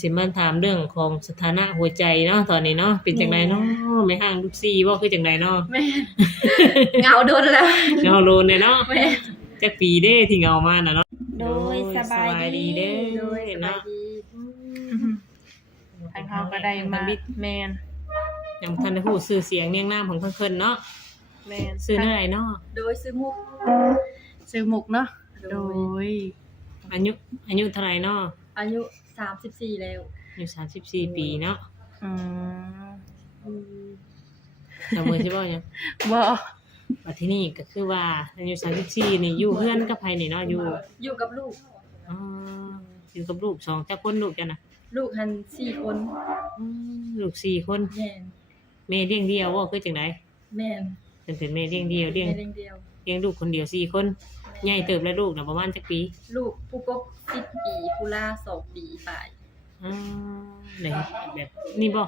สิมาถามเรื่องของสถานะหัวใจเนาะตอนนี้เนาะเป็นจังไดเนาะไม่ห่างลูกซี่บ่คือจังไดเนาะ แม่เหงาโดนแล้ว เงาโลนเนี่ยเนาะ แม่ จักปีเด้ที่เงามาน่ะเนาะ โดยสบายดี เด้ โดยสบาย เนาะ ดี ทางเขาก็ได้มาแมน ยังบ่ทันได้ฮู้ชื่อเสียงเรียงนามของเพิ่นเนาะ แมน ชื่อเท่าไหร่เนาะ โดยซื้อมุก ซื้อหมกเนาะ โด โด ย ย อายุเท่าไหร่เนาะ อายุ34แล้ว อายุ34ปีเนาะ อืม จำมือใช่บ่ยัง บ่ ว่าที่นี่ก็คือว่าอายุ34นี่อยู่เพื่อนกับไผนี่เนาะอยู่กับลูก อ๋ออยู่กับลูก2จักคนลูกจังน่ะ ลูกหัน4คน ลูก4คน แม่น แม่เลี้ยงเดียวบ่คือจังได๋ แม่น เพิ่นเป็นแม่เลี้ยงเดียวเลี้ยง แม่เลี้ยงเดียว เลี้ยงลูกคนเดียว4คนใหญ่เติบแล้วลูกน่ะประมาณจักปี ลูกผู้กก10ปีผู้ล่า2ปีฝ่าย อ๋อไหนแบบนี่บ่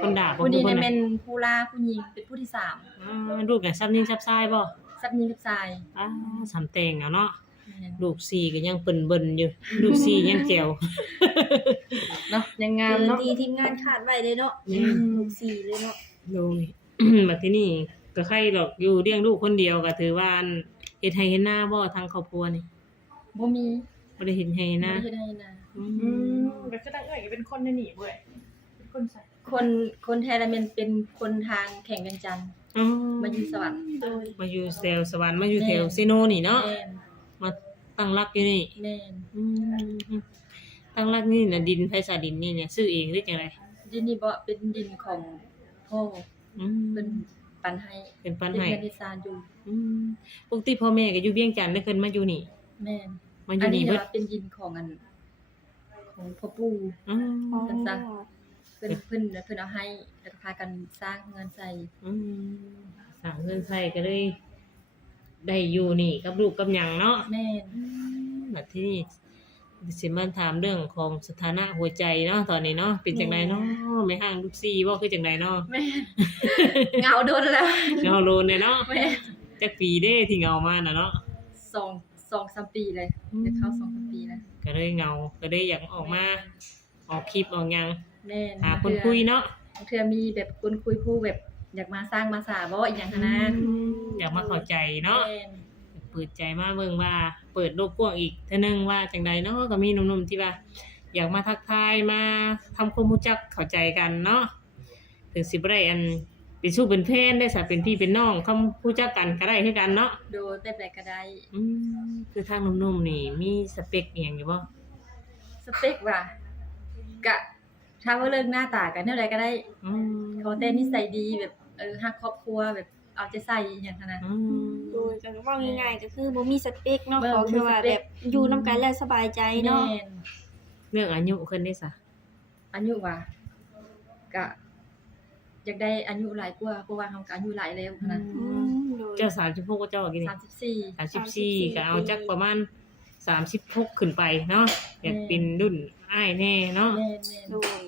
คนด่าบ่ ผู้นี้ ค เนี่ย น เป็ น่ะ นผู้ล่าผู้หญิงเป็นผู้ที่3 อ๋อลูกน่ะซับยิงซับทรายบ่ ซับยิงกับชาย สำแตงเอาเนาะ แม่น ลูก4ก็ยังเบิ่นๆอยู่ลูก4ยังแจ๋ว เนาะยังงาม คือ เนาะ ดีทีมงานขาดไว้เลยเนาะ อืม ลูกสี่เลยเนาะ โดย บัดทีนี้ก็ใครหรอกอยู่เลี้ยงลูกคนเดียวก็ถือว่าอันเฮ็ดให้เห็นหน้าบ่ทางครอบครัวนี่ บ่มี บ่ได้เห็นให้เห็นห บ่ น้า ได้เฮ็ดให้นะ อื อื ม มก็คือตั้งเอ้ยก็เป็นคนในนี่เว้ยเป็นคนใส่ คนแท้ละแม่นเป็นคนทางแข่งเวียงจันทน์ อ๋อ มาอยู่สวรรค์ โดย มาอยู่แถวสวรรค์มาอยู่แถวเซโนนี่เนาะ แม่น มาตั้งรักอยู่นี่ แม่น อืมตั้งรักนี่น่ะดินไผสาดินนี่เนี่ยซื้อเองหรือจังได๋ ดินนี่บ่เป็นดินของพ่อ อืม เป็นปันให้ เป็นปัน เป็น ให้ เงินที่ซานอยู่ อืมปกติพ่อแม่ก็อยู่เวียงจันทน์แล้วเพิ่นมาอยู่นี่ แม่น มาอ อั ยู่ นนี้ นี่ เดี๋ เบิ ยว ด เป็นดินของของพ่อปู่ อืม จังซะ เพิ่นเอาให้แล้วก็พากันสร้างเงินใส่ อืมสร้างเงินใช้ก็เลยได้อยู่นี่กับลูกกับหยังเนาะ แม่น แบบที่นี่สิมาถามเรื่องของสถานะหัวใจเนาะตอนนี้เนาะเป็นจังไดเนาะไม่ห่างลูกซี่บ่คือจังไดเนาะ แม่นเหงาโดนแล้ว เงาโลนเนี่ยเนาะ แม่น จักปีเด้ที่เงามาน่ะเนาะ 2-3 ปีเลยจะเข้า2-3 ปีแล้ว ก็เลยเงาก็เลยอยากออกมาออกคลิปออกหยัง แม่น หาคนคุยเนาะ เทื่อมีแบบคนคุยผู้แบบอยากมาสร้างมาสาบ่อีหยังหันนะ อยากมาเข้าใจเนาะ แม่น เปิดใจมาเบิ่งว่าเปิดโลกกว้างอีกเทื่อนึงว่าจังไดเนาะก็มีหนุ่มๆที่ว่า อยากมาทักทายมาทำความรู้จักเข้าใจกันเนาะถึงสิบ่ได้อันเป็นสู้เป็นแฟนได้ซะเป็นพี่เป็นน้องคำรู้จักกันก็ได้คือกันเนาะ โดยแบบใดก็ได้ คือทางหนุ่มๆนี่มีสเปคอีหยังอยู่บ่ สเปคว่ะกะถ้าว่าเรื่องหน้าตากันแนวใดก็ได้ อืม เขาแต่นิสัยดีแบบฮักครอบครัวแบบเอาใจใส่อหย่างนั้นนะ อืม โดยก็เว้าง่ายๆก็คือบ่มีสเปคเนาะ บ่ ขอแค่ว่า มีสเปค แบบอยู่นํกันแล้วสบายใจเนาะ แม่น เรื่องอายุเพิ่นได้ซะ อายุว่ะกะอยากได้อายุหลายกว่าเพราะว่าเฮาก็อายุหลายแล้วนะ โดย เจ้า36ก็เจ้ากี่นี่ 34ก็เอาจักประมาณ36ขึ้นไปเนาะอยากเป็นรุ่นอ้ายแน่เนาะ แม่น โดย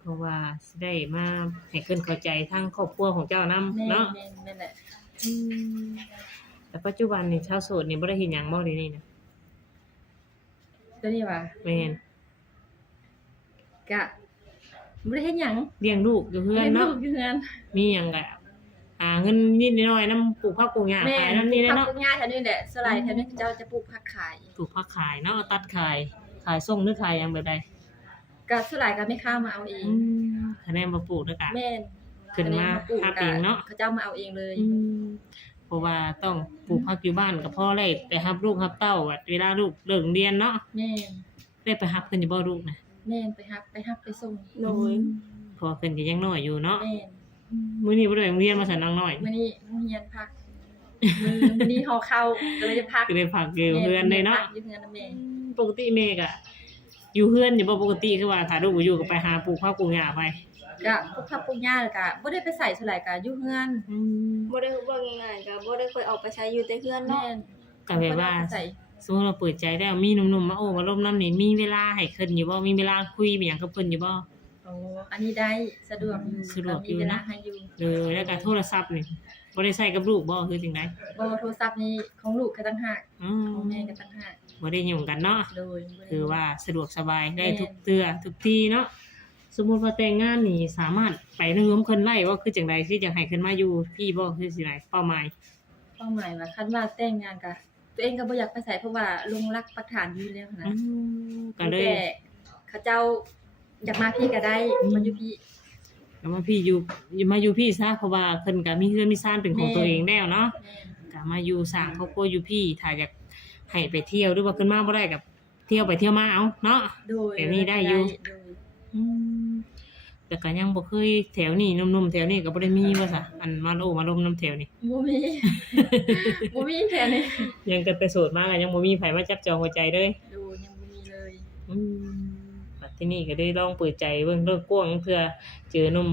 เพราะว่าสิได้มาให้เพิ่นเข้าใจทางครอบครัวของเจ้านํ แม่น เนาะ แม่นแม่นแหละ แต่ปัจจุบันนี่ชาวโสดนี่บ่ได้เฮ็ดหยังบ่เดี๋ยวนี้นะ ตัวนี้ว่ะ แม่น กะบ่ได้เฮ็ดหยัง เลี้ยงลูกอยู่เฮือน ลี้ยง เนาะ ลูกอยู่เฮือน มีหยังก็หาเงินนิดหน่อยนํปลูกผักปลูกหญ้า แม่ ขายนั่นนี่ ผั เนาะ ปลูกหญ้าแถวนี้แหละสลายแถวนี้เจ้าจะปลูกผักขาย ปลูกผักขายเนาะตัดขายขายส่งหรือขายหยังแบบใด ก็สลายก็ไม่ค้ามาเอาเอง คะแนนบ่ปลูกแล้วก็ แม่น ขึ้นมาหาเองเนาะ เขาเจ้ามาเอาเองเลย เพราะว่าต้องปลูกผักอยู่บ้านก็พอได้แต่รับลูกรับเต้าอะเวลาลูกเลิกโรงเรียนเนาะ แม่น ได้ไปรับเพิ่นอยู่บ่ลูกน่ะ แม่นไปฮับไปส่ง โดย เพราะว่าเพิ่นก็ยังน้อยอยู่เนาะ แม่น มื้อนี้บ่ได้ไปโรงเรียนมาสั่นนางน้อย มื้อนี้โรงเรียนพักมื้อนี้เฮาเข้าก็เลยจะพัก ก็ได้พักอยู่เฮือนเลยเนาะ พักอยู่เฮือนนะแม่ ปกติแม่ก็อยู่เฮือนอยู่บ่ปกติคือว่าถ้าลูกบ่อยู่ก็ไปหาปลูกผักปลูกหญ้าไป ก็พวกทับพวกหญ้าแล้วก็บ่ได้ไปใส่สลายก็อยู่เฮือน บ่ได้เว้าง่ายๆก็บ่ได้ค่อยออกไปใช้อยู่แต่เฮือน แม่ เนาะ น ก็แบบว่า บ่ได้ไปใส่ สมมุติเราเปิดใจแล้วมีหนุ่มๆมาโอ้มาร่วมน้ำนี่มีเวลาให้เพิ่นอยู่บ่มีเวลาคุยไปหยังกับเพิ่นอยู่บ่ โอ้อันนี้ได้สะดวกอยู่ สะดวกอยู่ มีเวลา นะ ให้อยู่ แล้วก็โทรศัพท์นี่บ่ได้ใช้กับลูกบ่คือจังได๋ บ่โทรศัพท์นี้ของลูกก็ต่างหาก อื ของ ม แม่ก็ต่างหาก บ่ได้ยุ่งกันเนาะ โดยบ่ได้ คือว่าสะดวกสบายได้ แม่น ทุกเทื่อทุกที่เนาะสมมุติว่าแต่งงานนี่สามารถไปเริ่มเพิ่นไล่ว่าคือจังไดคือจังให้ขึ้นมาอยู่พี่บ่คือสิไหนเป้าหมาย เป้าหมายว่าคันว่าแต่งงานก็ตัวเองก็บ่อยากไปไสเพราะว่าลงรักปักฐานอยู่แล้วนะ ก็เลย แต่เขาเจ้าอยากมาพี่ก็ได้มาอยู่พี่ ก็มาพี่อยู่มาอยู่พี่ซะเพราะว่าเพิ่นก็มีเรือนมีซ่านเป็นของตัวเองแล้วเนาะ แม่น ก็มาอยู่สร้างครอบครัวอยู่พี่ถ้าอยากให้ไปเที่ยวหรือว่าขึ้นมาบ่ได้ก็เที่ยวไปเที่ยวมาเอาเนาะ โดย แบบนี้ได้อยู่ โดย แต่ก็ยังบ่เคยแถวนี้หนุ่มๆแถวนี้ก็บ่ได้มีว่าซะอันมาโอ้มาลมน้ำแถวนี้ บ่มี บ่มีแค่นี้ ยังกันแต่โสดมาก็ยังบ่มีไผมาจับจองหัวใจเลย ดูยังบ่มีเลย บัดที่นี่ก็ได้ลองเปิดใจเบิ่งเรื่องกว้างเพื่อเจอหนุ่ม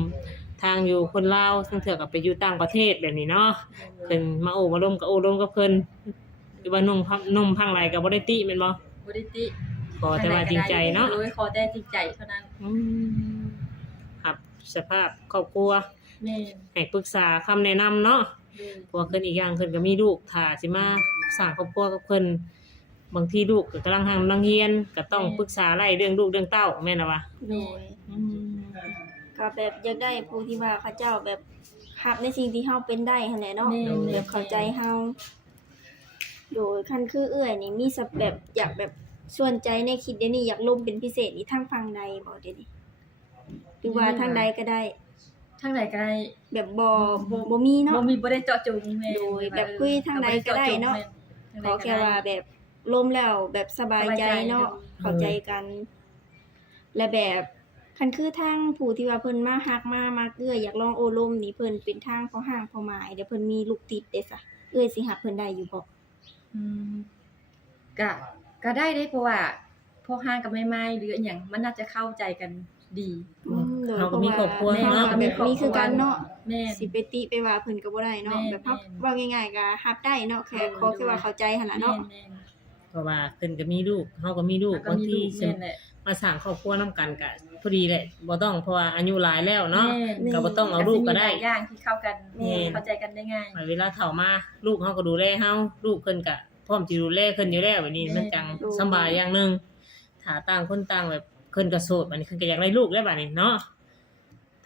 ทางอยู่คนลาวซึ่งเถื่อก็ไปอยู่ต่างประเทศแบบนี้เนาะเพิ่นมาโอ้มาลมก็โอ้ลมกับเพิ่นหรือว่านุ่มพังไหลก็บ่ได้ติแม่นบ่ บ่ได้ติ ขอแต่ว่าจริงใจเนาะ โดยขอแต่จริงใจเท่านั้น ครับสภาพครอบครัว แม่น ให้ปรึกษาคำแนะนำเนาะ โดย เพราะว่าเพิ่นอีกอย่างเพิ่นก็มีลูกถ้าสิมาสร้างครอบครัวกับเพิ่นบางทีลูกก็กำลังกำลังเรียนก็ต้องปรึกษาไล่เรื่องลูกเรื่องเต้าแม่นล่ะวะ โดยก็แบบอยากได้ผู้ที่ว่าเขาเจ้าแบบฮับในสิ่งที่เฮาเป็นได้หั่นแหละเนาะ แม่น แบบเข้าใจเฮาโดยคันคือเอื้อยนี่มีสับแบบอยากแบบส่วนใจในคิดเดี๋ยวนี้อยากลมเป็นพิเศษนี่ทางฝั่งใดบ่เดี๋ยวนี้หรือว่าทางใดก็ได้ ทางไหนก็ได้ แบบบ่มีเนาะ บ่ได้เจาะจงแม่น โดยแบบคุยทางใดก็ได้เนาะ ขอแค่ว่าแบบลมแล้วแบบสบายใจเนาะเข้าใจกัน และแบบคันคือทางผู้ที่ว่าเพิ่นมาฮักมาเกื้ออยากลองโอลมนี่เพิ่นเป็นทางพอห่างพอหมายเดี๋ยวเพิ่นมีลูกติดเด้ซะเอ้ยสิฮักเพิ่นได้อยู่บ่ อืมก็ได้เด้เพราะว่าพวกห้างกับไม้ๆหรืออหยังมันน่าจะเข้าใจกันดี โดย เราก็มีครอบครัว แม่ เนาะ ก็แบบนี้คือกันเนาะ แม่น สิไปติไปว่าเพิ่นก็บ่ได้เนาะ แม่น แบบเฮา แม่น ว่าง่ายๆก็ฮับได้เนาะแค่ขอแค่ว่าเข้าใจหั่นล่ะ แม่ เนาะ นแม่น เพราะว่าเพิ่นก็มีลูกเฮาก็มีลูก แล้วก็ บาง มี ที ลูกแม่นแหละ มาสร้างครอบครัวนํกันก็พอดีแหละบ่ต้องเพราะว่าอายุหลายแล้วเนาะ แม่น ก็บ่ต้องเอาลูกก็ได้ สิมีหลายอย่างที่เข้ากัน แม่น เข้าใจกันได้ง่าย เวลาเฒ่ามาลูกเฮาก็ดูแลเฮาลูกเพิ่นก็พร้อมสิดูแลเพิ่นอยู่แล้วแบบนี้มันจังสำบายอย่างหนึงถ้าต่างคนต่างแบบเพิ่นก็โสดบัดนี้เพิ่นก็อยากได้ลูกแล้วบัดนี้เนาะ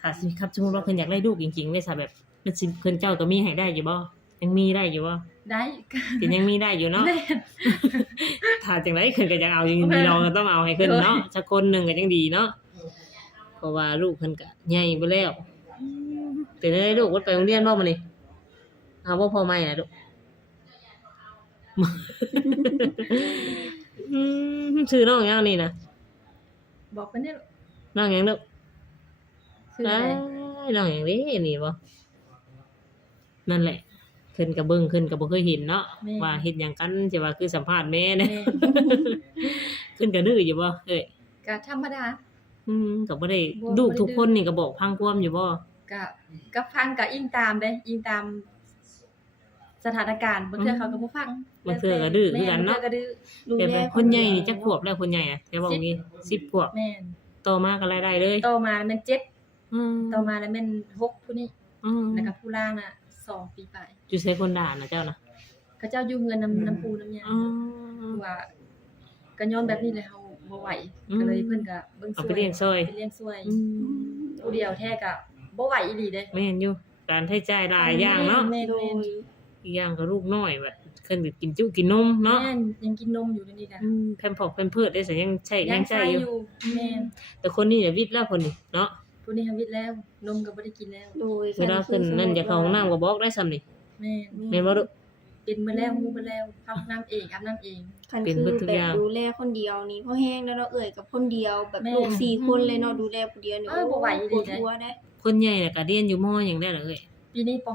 ถ้าสิครับสมมุติว่าเพิ่นอยากได้ลูกจริงๆเลยซะแบบเพิ่นสิเพิ่นเจ้าก็มีให้ได้อยู่บ่ยังมีได้อยู่บ่ ได้ก็ ก็ยังมีได้อยู่เนาะ แม่น ถ้าจังได๋เพิ่นก็ยังเอาอยู่ดีเราก็ต้องเอาให้เพิ่นเนาะสักคนหนึงก็ยังดีเนาะเพราะว่าลูกเพิ่นก็ใหญ่เบิดแล้วเป็นได้ลูกบ่ไปโรงเรียนบ่มื้อนี้เอาบ่พอใหม่น่ะลูก ชื่อน้องหยังนี่นะ บอกเพิ่นได้ น้องหยังลูก คืออะไร น้องหยังเด้นี่บ่นั่นแหละขึ้นก็เบิ่งขึ้นก็บ่เคยเห็นเนาะว่าเฮ็ดหยังกันสิว่าคือสัมภาษณ์แม่นะ แม่น ขึ้นก็ดื้ออยู่บ่เอ้ย ก็ธรรมดา ก็บ่ได้ บ่ ลูก บ่ได้ ทุกคนนี่ก็บอกพังความอยู่บ่ ก็ฟังก็อิงตามเด้อิงตามสถานการณ์บางเทื่อเขาก็บ่ฟัง บางเทื่อก็ดื้อคือกันเนาะ แม่บงทื่อก็ดื้อ ดู แต่ แล แบบคนใหญ่นี่จักขวบแล้วคนใหญ่อะแต่บอกงี้10ขวบ แม่น โตมาก็รายได้เลย โตมาแล้วแม่น7โตมาแล้วแม่น6ผู้นี้ อืม แล้วก็ผู้ล่างน่ะ2ปีไป อยู่ไสคนด่านะเจ้านะ เขาเจ้าอยู่เฮือนน้ำปูน้ำยา อ๋อ คือว่าก็ย้อนแบบนี้เลยเฮาบ่ไหวก็เลยเพิ่นก็เบิ่ง เอา ช่ ไป วย เลี้ยงซอย ไปเลี้ยงช่วยผู้เดียวแท้ก็บ่ไหวอีหลีเด้ แม่นอยู่การใช้จ่ายหลายอย่างเนาะ แม่น โด แม่ ย น อีกอย่างก็ลูกน้อยแบบเพิ่นก็กินจุกินนมเนาะ แม่นยังกินนมอยู่เดี๋ยวนี้น่ะ แพมพอกแพมเพิร์ดได้สิยังใช้ยังใช้อยู่ แม่น แต่คนนี้เนี่ยวิทย์แล้วคนนี้เนาะ ผู้นี้ทำวิทย์แล้วนมก็บ่ได้กินแล้ว โดย เวลาขึ้นนั่นจะเข้าห้องน้ำก็บอกได้ซ้ำนี่ แม่น แม่นบ่ลูก เป็นมาแล้วมูมาแล้วเข้าห้องน้ำเองอาบน้ำเอง คัน เป็น คือ เบิดทุก แบ อบ ย่าง ดูแลคนเดียวนี่พอแห้งแล้วเนาะเอ่ยกับคนเดียวแบบ แม่ ลูก4คนเลยเนาะดูแลผู้เดียวนี่ บ่ไหวอีหลี ปวด เด้ หัวได้ คนใหญ่น่ะก็เรียนอยู่มหยังได้ล่ะเอ้ย ปีนี้ป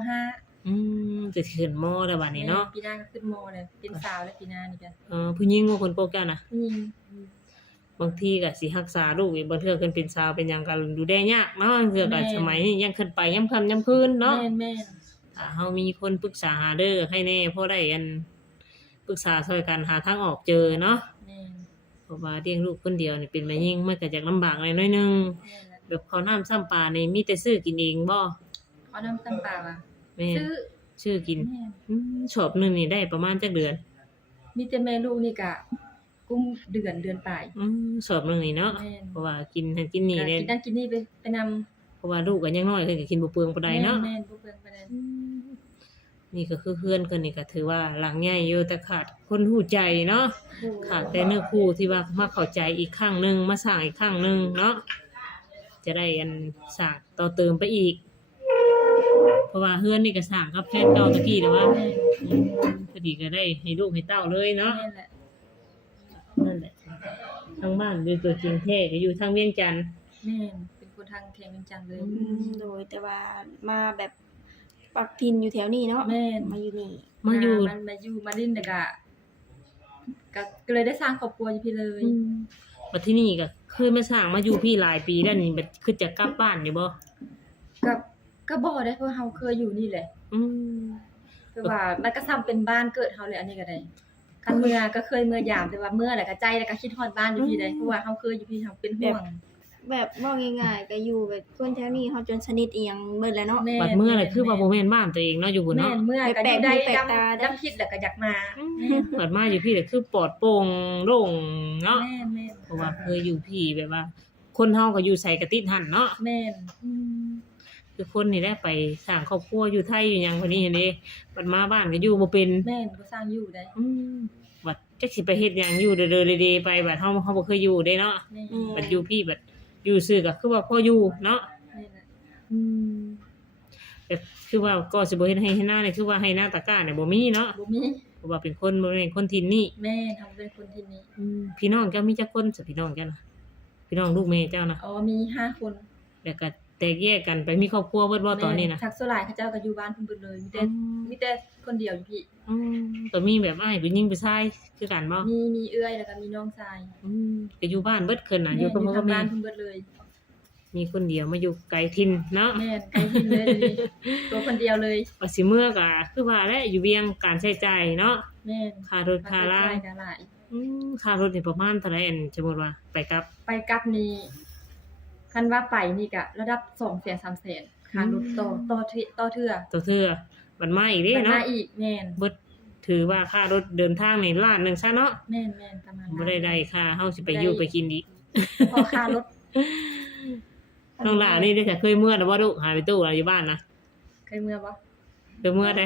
จะขึ้นมแล้วบัด .5 นี้เนาะ ปีหน้าก็ขึ้นมเลยเป็นสาวแล้วปีหน้านี่ก็ ผู้หญิงว่าคนโปกแก้วน่ะ ผู้หญิง บางทีก็สิรักษาลูกอีกบางเทื่อขึ้นเป็นสาวเป็นหยังก็ดูได้ยากเนาะบางเทื่อก็สมัยนี้ยังขึ้นไปยามค่ำยามคืนเนาะ แม่นแม่น ถ้าเฮามีคนปรึกษาหาเด้อให้แน่พอได้อันปรึกษาช่วยกันหาทางออกเจอเนาะ แม่น เพราะว่าเลี้ยงลูกคนเดียวนี่เป็นแม่ยิ่งมันก็จะลำบากหน่อยนึง แม่นแหละ แบบข้าวน้ำซ้ำปลานี่มีแต่ซื้อกินเองบ่ เอาน้ำตำปลาว่ะ แม่น ซื้อ ชื่อกิน แม่น ชอบหนึงนี่ได้ประมาณจักเดือน มีแต่แม่ลูกนี่ก็ กุมเดือนปลาย สอบหนึงนี่เนาะ แม่น เพราะว่ากินนั่นกินนี่ ก็ เนี่ย กินนั่นกินนี่ไปนำ เพราะว่าลูกก็ยังน้อยเพิ่นก็กินบ่เปลืองปานใดเนาะ แม่นบ่เปลืองปานใด นี่ก็คือเพื่อนคนนี้ก็ถือว่าหลังใหญ่อยู่แต่ขาดคนหูใจเนาะขาดแต่เนื้อคู่ที่ว่ามาเข้าใจอีกครั้งหนึงมาสร้างอีกครั้งหนึงเนาะจะได้อันสร้างต่อเติมไปอีก เพราะว่าเพื่อนนี่ก็สร้างกับแฟนเก่าตะกี้แต่ว่า แม่น พอดีก็ได้ให้ลูกให้เต้าเลยเนาะ แม่นแหละ นั่นแหละทางบ้านเป็นตัวจริงแท้ก็อยู่ทางเวียงจันทน์ แม่นเป็นคนทางเขมจันทน์เลย โดยแต่ว่ามาแบบปักถิ่นอยู่แถวนี้เนาะ แม่น มาอยู่นี่ มาอยู่ มันมาอยู่มาดินแล้วก็เลยได้สร้างครอบครัวอยู่พี่เลย บัดที่นี่ก็เคยมาสร้างมาอยู่พี่หลายปีแล้วนี่บัดคือจะกลับบ้านอยู่บ่ ก็บ่ได้เพราะเฮาเคยอยู่นี่แหละ อืม คือว่ามันก็ซ้ำเป็นบ้านเกิดเฮาเลยอันนี้ก็ได้คันเมื่อก็เคยเมื่อยามแต่ว่าเมื่อแล้วก็ใจแล้วก็คิดฮอดบ้านอยู่พี่ได้เพราะว่าเฮาเคยอยู่พี่เฮาเป็นห่วง แบบว่าง่ายๆก็อยู่แบบคนแถวนี้เฮาจนสนิทอีหยังเบิดแล้วเนาะ แม่ บัดเมื่อน่ะคือว่าบ่แม่นบ้านตัวเองเนาะอยู่พุ่น แม่ เนาะ นเมื่อก็อยู่ได้ แปลกหูแปลกตาได้ ดำคิดแล้วก็อยากมาแม่น เปิดมาอยู่พี่ก็คือปลอดโปร่งโล่งเนาะ แม่นแม่น เพราะว่าเคยอยู่พี่แบบว่า คนเฮาก็อยู่ใส่กระติดหันเนาะ แม่น คือคนนี่ได้ไปสร้างครอบครัวอยู่ไทยอยู่หยังคนนี้เห็นเด้บัดมาบ้านก็อยู่บ่เป็น แม่นก็สร้างอยู่ได้ บัดจักสิไปเฮ็ดหยังอยู่เด้อๆเดๆไปบัดเฮาบ่เคยอยู่เด้เนาะ แม่น บัดอยู่พี่บัดอยู่ซื่อก็คือว่าพออยู่เนาะ แม่นน่ะ แต่คือว่าก็สิบ่เฮ็ดให้หน้าเนี่ยคือว่าให้หน้าตะกร้าเนี่ยบ่มีเนาะ บ่มี เพราะว่าเป็นคนบ่แม่นคนถิ่นนี่ แม่ทำเป็นคนที่นี่ พี่น้องเจ้ามีจักคนสิพี่น้องเจ้านะพี่น้องลูกแม่เจ้านะ อ๋อมี5คน แล้วก็แตกแยกกันไปมีครอบครัวเบิดบ่ตอนนี้นะ ทักส่วนหลายเขาเจ้าก็อยู่บ้านเพิ่นเบิดเลยมีแต่คนเดียวอยู่พี่ ก็มีแบบอ้ายผู้หญิงผู้ชายคือกันบ่ มีเอื้อยแล้วก็มีน้องชาย ก็อยู่บ้านเบิดขึ้นน่ะอ แม่ ยู่กับพ่อกับ ทำ แม่ บ้านเพิ่นเบิดเลย มีคนเดียวมาอยู่ไกลถิ่นเนาะ แม่นไกลหินเลยนี่ตัวคนเดียวเลย ว่าสิเมื่อก็คือว่าแหละอยู่เวียงการใช้จ่ายเนาะ แม่น ค่ารถค่าลา ไปกันหลาย ค่ารถนี่ประมาณเท่าไหร่อันสมมุติว่าไปกลับ ไปกลับนี่คันว่าไปนี่ก็ระดับ 200,000 300,000ค่ารถต่อเทื่อ ตัวเทื่อบัดมาอีกเด้ มัน เนาะ มาอีกแม่น เบิดถือว่าค่ารถเดินทางนี่ล้านหนึงซะเนาะ แม่นประมาณนั้น บ่ได้ค่าเฮาสิไปอยู่ไปกินอีก พอค่ารถ น้องหลานนี่ได้แต่เคยเมื่อนะบ่ลูกหาไปตู้อยู่บ้านนะ เคยเมื่อบ่ เคยเมื่อได้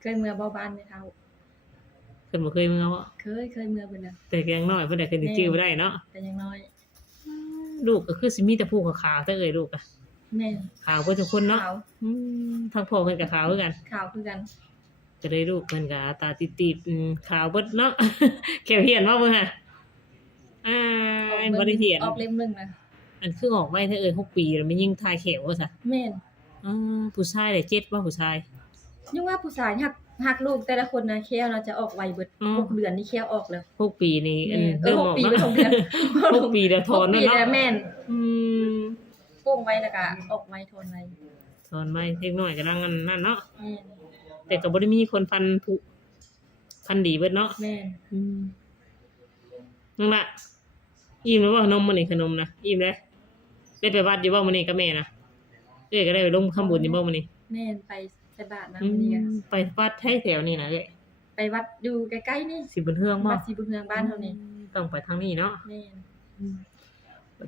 เคยเมื่อบ่บ้านไหมเฒ่า เพิ่นบ่เคยเมื่อบ่ เคยเมื่อเพิ่นน่ะ แต่ก็ยังน้อยเพิ่นได้ขึ้นชื่อบ่ได้เนาะ แต่ยังน้อย ลูกก็คือสิมีแต่ผู้ขาวๆแต่เอ้ยลูกอะ แม่น ขาวเบิดทุกคนเนาะ ขาว ทั้งพ่อเพิ่นก็ขาวคือกัน ขาวคือกัน จะได้ลูกเพิ่นก็ตาติดๆขาวเบิดเนาะ แค่เหียนว่าเบิ่งฮะบ่ได้เหียน ออกเล่มหนึงนะ อันคือออกไว้ถ้าเอ้ย6ปีแล้วมันยิ่งทายแขวว่าซะ แม่น ผู้ชายได้7บ่ผู้ชาย ยังว่าผู้ชายหักลูกแต่ละคนนะแค่เราจะออกไวเบิด อืม 6เดือนนี่แค่ออกแล้ว 6ปีนี่อัน แม่น เริ่มออก 6ปี เนาะ เป็น6เดือน 6ปีแล้วถอน 6ปี เนาะ แล้วแม่น อืม โป่งไว้แล้วก็ออกไวทนไว ถอนไว้เล็กน้อยกำลังนั่นเนาะ แม่น แต่ก็บ่ได้มีคนพันดีเบิดเนาะ แม่น นั่นล่ะอิ่มแล้วบ่นมมื้อนี้ขนมนะอิ่มแล้วได้ไปวัดอยู่บ่มื้อนี้กับแม่นะเอ้ยก็ได้ไปลงทำบุญอยู่บ่มื้อนี้ แม่นไปใส่บาตรนะมื้อนี้ก็ ไปวัดให้แถวนี้นะเอ้ย ไปวัดอยู่ใกล้ๆนี่ สิบุญเฮืองบ่ วัดศรีบุญเฮืองบ้านเฮานี่ ต้องไปทางนี้เนาะ แม่น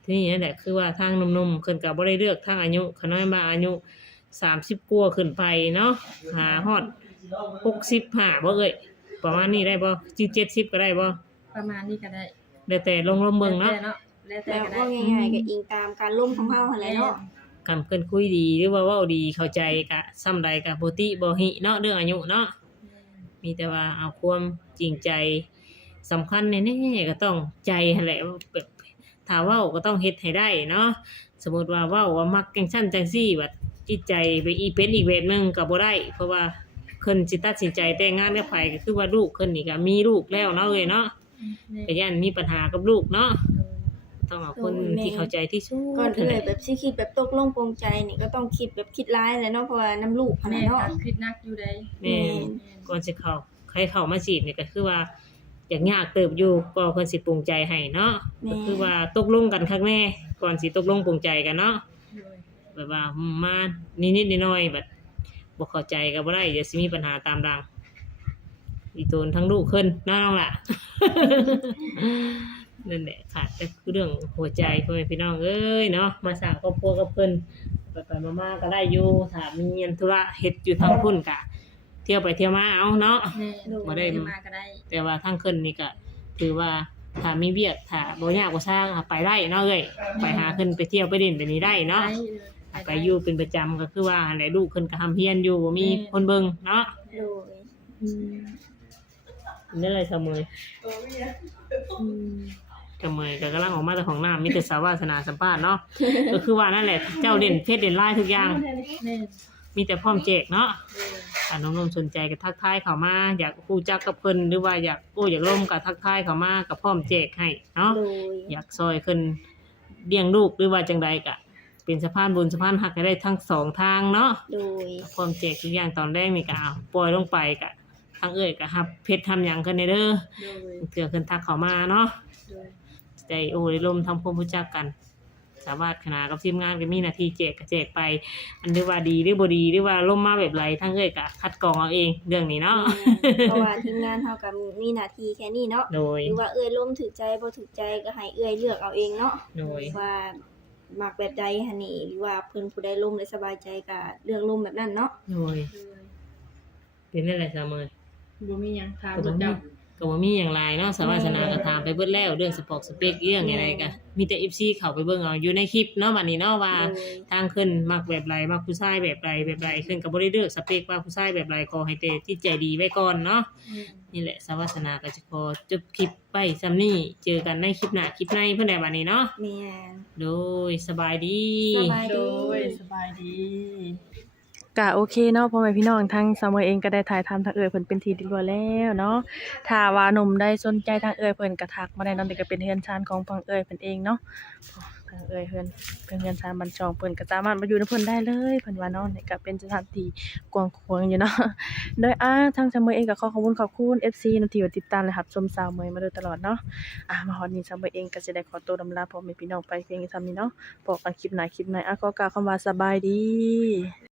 ที่นี่นั่นแหละคือว่าทางหนุ่มๆเพิ่นก็บ่ได้เลือกทางอายุขน้อยมาอายุ30กว่าขึ้นไปเนาะหาฮอด65บ่เอ้ยประมาณนี้ได้บ่70ก็ได้บ่ ประมาณนี้ก็ได้ แล้วแต่ลงเบิ่งเนาะ แล้ว แบ แต่ บ ก็ได้ ว่าง่ายๆก็อิงตามการล่มของเฮาหั่นแหละเนาะ กันเพิ่นคุยดีหรือว่าเว้าดีเข้าใจก็ส่ำใดก็บ่ติบ่หิเนาะเรื่องอายุเนาะมีแต่ว่าเอาความจริงใจสำคัญแน่ๆก็ต้องใจหั่นแหละแบบถ้าเว้าก็ต้องเฮ็ดให้ได้เนาะสมมุติว่าเว้าว่ามักจังซั่นจังซี่บัดจิตใจไปอีเป็นอีกแบบหนึงก็บ่ได้เพราะว่าเพิ่นสิตัดสินใจแต่งงานกับไผก็คือว่าลูกเพิ่นนี่ก็มีลูกแล้วเนาะเอ้ยเนาะก็ย่านมีปัญหากับลูกเนาะต้องเอาคนที่เข้าใจที่สุด ก่อนอื่นแบบสิคิดแบบตกลงปรงใจนี่ก็ต้องคิดแบบคิดร้ายแหละเนาะเพราะว่าน้ำลูกหั่น แม่ น่ะเนาะ ก็คิดนักอยู่ได้ แม่นก่อนสิเข้าใครเข้ามาจีบนี่ก็คือว่าอยากยากเติบอยู่ก็เพิ่นสิปรุงใจให้เนาะก็คือว่าตกลงกันครั้งแน่ก่อนสิตกลงปรุงใจกันเนาะแบบว่ามานิดๆหน่อยๆแบบบ่เข้าใจก็บ่ได้เดี๋ยวสิมีปัญหาตามหลัง อีโตนทั้งลูกเพิ่นเนาะน้องล่ะ นั่นแหละค่ะแต่คือเรื่องหัวใจพ่อแม่พี่น้องเอ้ยเนาะมาสร้างครอบครัวกับเพิ่นไปๆมาๆก็ได้อยู่ถ้ามีอันธุระเฮ็ดอยู่ทางพุ่นก็เที่ยวไปเที่ยวมาเอาเนาะ แม่ บ่ได้ มาก็ได้ แต่ว่าทางขึ้นนี่ก็ถือว่าถ้ามีเวียกถ้าบ่ยากบ่ซ่าก็ไปได้เนาะเอ้ยไปหาขึ้นไปเที่ยวไปเล่นไปนี่ได้เนาะไปอยู่เป็นประจำก็คือว่าหั่นแหละลูกขึ้นก็ทำเฮียนอยู่บ่มีคนเบิ่งเนาะ โดย นี่เลยเสมอเสมอก็กำลังออกมาแต่ของน้ำมีแต่สาวาสนาสัมภาษณ์เนาะ ก็คือว่านั่นแหละเจ้าเล่นเฟซเล่นไลน์ทุกอย่าง แม่ มีแต่พร้อมแจกเนาะถ้าน้องๆสนใจก็ทักทายเข้ามาอยากรู้จักกับเพิ่นหรือว่าอยากอยากร่วมก็ทักทายเข้ามาก็พร้อมแจกให้เนาะ โดย อยากซอยเพิ่นเลี้ยงลูกหรือว่าจังใดก็เป็นสะพานบุญสะพานหักให้ได้ทั้งสองทางเนาะ โดย พร้อมแจกทุกอย่างตอนแรกนี่ก็เอาปล่อยลงไปก็ทางเอ้ยก็รับเพชรทำหยังกันเด้อ โดย เกือเพิ่นทักเข้ามาเนาะ โดย ใจได้ร่วมทำความรู้จักกัน สามารถขนาดกับทีมงานก็มีหน้าที่แจกก็แจกไป อันหรือว่าดีหรือบ่ดีหรือว่าล่มมาแบบไรทั้งเอ้ยก็คัดกรองเอาเองเรื่องนี้เนาะ เพราะว่าทีมงานเฮาก็มีหน้าที่แค่นี้เนาะ โดย หรือว่าเอ้ยร่มถูกใจบ่ถูกใจก็ให้เอ้ยเลือกเอาเองเนาะ โดย ว่ามักแบบใดหันนี่หรือว่าเพิ่นผู้ใดร่มได้สบายใจก็เลือกร่มแบบนั้นเนาะ โดยเป็นนั่นแหละเสมอ บ่มีหยังถาม ก็ เบิ บ่ ด มี เจ้า ก็บ่มีหยังหลายเนาะสาวาสนาก็ถามไปเบิดแล้วเรื่องสปอกสเปกเรื่องอะไรก็มีแต่ FC เข้าไปเบิ่งเอาอยู่ในคลิปเนาะบัดนี้เนาะว่า โดย ทางขึ้นมักแบบไรมักผู้ชายแบบไรแบบไรขึ้นก็บ่ได้เลือกสเปกว่าผู้ชายแบบไรขอให้แต่ที่ใจดีไว้ก่อนเนาะ นี่แหละสาวาสนาก็จะขอจบคลิปไปซ้ำนี่เจอกันในคลิปหน้าคลิปในเพื่อนใดบัดนี้เนาะ แม่น โดยสบายดี สบาย โด ดี ยสบายดีกะโอเคเนาะพ่อแม่พี่น้องทั้งซัมเมอร์เองก็ได้ถ่ายทำทางเอ่ยเพิ่นเป็นที่เรียบร้อยแล้วเนาะถ้าว่าหนุ่มได้สนใจทางเอ่ยเพิ่นก็ทักมาได้เนาะนี่ก็เป็นเฮือนชานของฝั่งเอ่ยเพิ่นเองเนาะทางเอ่ยเพิ่นเป็นเฮือนชานบันจองเพิ่นก็สามารถมาอยู่ในเพิ่นได้เลยเพิ่นว่าเนาะนี่ก็เป็นสถานที่กว้างขวางอยู่เนาะ โดยทางซัมเมอร์เองก็ขอขอบคุณ FC นำที่ว่าติดตามและรับชมสาวเมยมาโดยตลอดเนาะมาฮอดนี้ซัมเมอร์เองก็สิได้ขอตัวลำลาพ่อแม่พี่น้องไปเพียงเท่านี้เนาะพบกันคลิปหน้าขอกล่าวคำว่าสบายดี